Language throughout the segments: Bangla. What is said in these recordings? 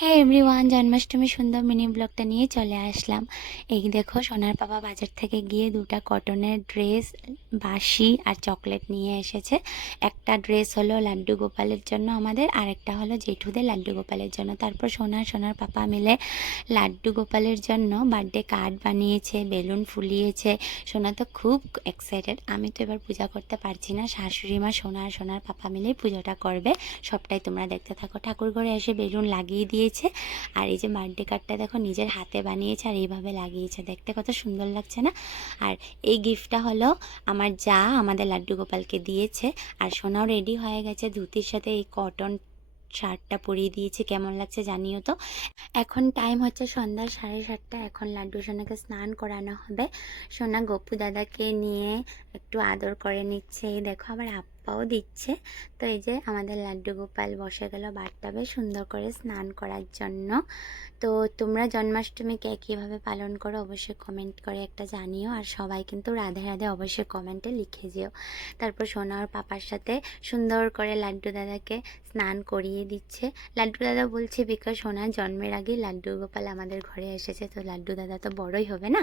হ্যাঁ এভরিওয়ান, জন্মাষ্টমী সুন্দর মিনি ব্লগটা নিয়ে চলে আসলাম। এই দেখো, সোনার বাবা বাজার থেকে গিয়ে দুটা কটনের ড্রেস, বাঁশি আর চকলেট নিয়ে এসেছে। একটা ড্রেস হলো লাড্ডু গোপালের জন্য আমাদের, আর একটা হলো জেঠুদের লাড্ডু গোপালের জন্য। তারপর সোনার পাপা মিলে লাড্ডু গোপালের জন্য বার্থডে কার্ড বানিয়েছে, বেলুন ফুলিয়েছে। সোনা তো খুব এক্সাইটেড। আমি তো এবার পূজা করতে পারছি না, শাশুড়ি মা সোনার পাপা মিলেই পুজোটা করবে। সবটাই তোমরা দেখতে থাকো। ঠাকুর ঘরে এসে বেলুন লাগিয়ে দিয়েছে, আর এই যে বার্থডে কার্ডটা দেখো নিজের হাতে বানিয়েছে আর এইভাবে লাগিয়েছে। দেখতে কত সুন্দর লাগছে না? আর এই গিফটটা হলো আমার যা আমাদের লাড্ডু গোপালকে দিয়েছে। আর সোনাও রেডি হয়ে গেছে, ধুতির সাথে এই কটন শার্টটা পরিয়ে দিয়েছে। কেমন লাগছে জানিও তো। এখন টাইম হচ্ছে সন্ধ্যা 7:30। এখন লাড্ডু সোনাকে স্নান করানো হবে। সোনা গপু দাদাকে নিয়ে একটু আদর করে নিচ্ছে। এই দেখো আবার আপ্পাও দিচ্ছে। তো এই যে আমাদের লাড্ডু গোপাল বসে গেল বাথটাবে সুন্দর করে স্নান করার জন্য। তো তোমরা জন্মাষ্টমীকে কীভাবে পালন করো অবশ্যই কমেন্ট করে একটা জানিও। আর সবাই কিন্তু রাধে রাধে অবশ্যই কমেন্টে লিখে যেও। তারপর সোনা ওর পাপার সাথে সুন্দর করে লাড্ডু দাদাকে স্নান করিয়ে দিচ্ছে। লাড্ডু দাদা বলছে বিকজ সোনার জন্মের আগে লাড্ডু গোপাল আমাদের ঘরে এসেছে, তো লাড্ডু দাদা তো বড়ই হবে না।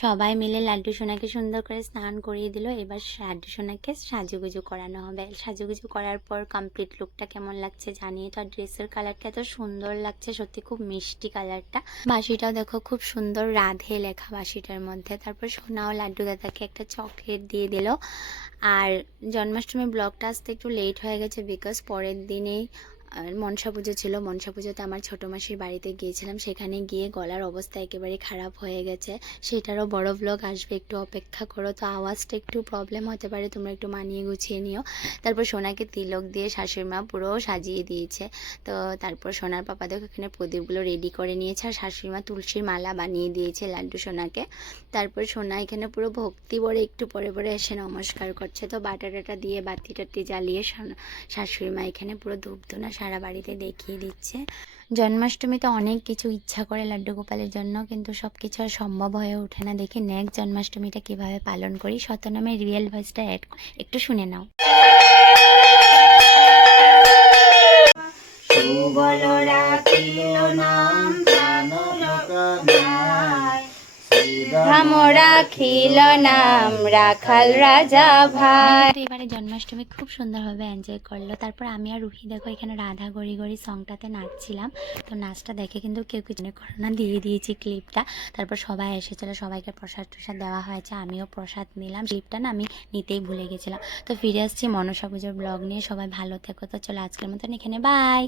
সবাই মিলে লাড্ডু সোনাকে সুন্দর করে স্নান করিয়ে দিল। এবার লাড্ডু সোনাকে সাজুগুজু করানো হবে। সাজুগুজু করার পর কমপ্লিট লুকটা কেমন লাগছে জানিয়ে তো। আর ড্রেসের কালারটা এত সুন্দর লাগছে, সত্যি খুব মিষ্টি কালারটা। বাঁশিটাও দেখো খুব সুন্দর রাধে লেখা বাঁশিটার মধ্যে। তারপর সোনাও লাড্ডু দাদাকে একটা চকলেট দিয়ে দিল। আর জন্মাষ্টমীর ব্লগটা আসতে একটু লেট হয়ে গেছে বিকজ পরের দিনেই মনসা পুজো ছিল। মনসা পুজোতে আমার ছোটো মাসির বাড়িতে গিয়েছিলাম, সেখানে গিয়ে গলার অবস্থা একেবারে খারাপ হয়ে গেছে। সেটারও বড় ব্লগ আসবে, একটু অপেক্ষা করো। তো আওয়াজটা একটু প্রবলেম হতে পারে, তোমরা একটু মানিয়ে গুছিয়ে নিও। তারপর সোনাকে তিলক দিয়ে শাশুড়ি মা পুরো সাজিয়ে দিয়েছে। তো তারপর সোনার পাপা দেখো এখানে প্রদীপগুলো রেডি করে নিয়েছে, আর শাশুড়ি মা তুলসীর মালা বানিয়ে দিয়েছে লাড্ডু সোনাকে। তারপর সোনা এখানে পুরো ভক্তি ভরে একটু পরে পরে এসে নমস্কার করছে। তো বাটা টাটা দিয়ে বাতি টাতি জ্বালিয়ে শাশুড়ি মা এখানে পুরো ধূপধুনা সারা বাড়িতে দেখিয়ে দিচ্ছে। জন্মাষ্টমীতে অনেক কিছু ইচ্ছা করে লাড্ডু গোপালের জন্য, কিন্তু সব কিছু আর সম্ভব হয়ে ওঠে না। দেখি নেক্সট জন্মাষ্টমীটা কিভাবে পালন করি। শতনামের রিয়েল ভয়েসটা একটু শুনে নাও। সুবল রাখিল নাম প্রাণ লোকানায়, ধাম রাখিল নাম রাখাল রাজা ভাই। এবারে জন্মাষ্টমী খুব সুন্দরভাবে এনজয় করলো। তারপর আমি আর রুহি দেখো এখানে রাধা গড়ি গড়ি সংটাতে নাচছিলাম। তো নাচটা দেখে কিন্তু কেউ কিছু করে না, দিয়ে দিয়েছি ক্লিপটা। তারপর সবাই এসেছিলো, সবাইকে প্রসাদ টসাদ দেওয়া হয়েছে, আমিও প্রসাদ নিলাম। ক্লিপটা না আমি নিতেই ভুলে গেছিলাম। তো ফিরে আসছি মনসা পুজোর ব্লগ নিয়ে। সবাই ভালো থেকো। তো চলো আজকের মতন এখানে বাই।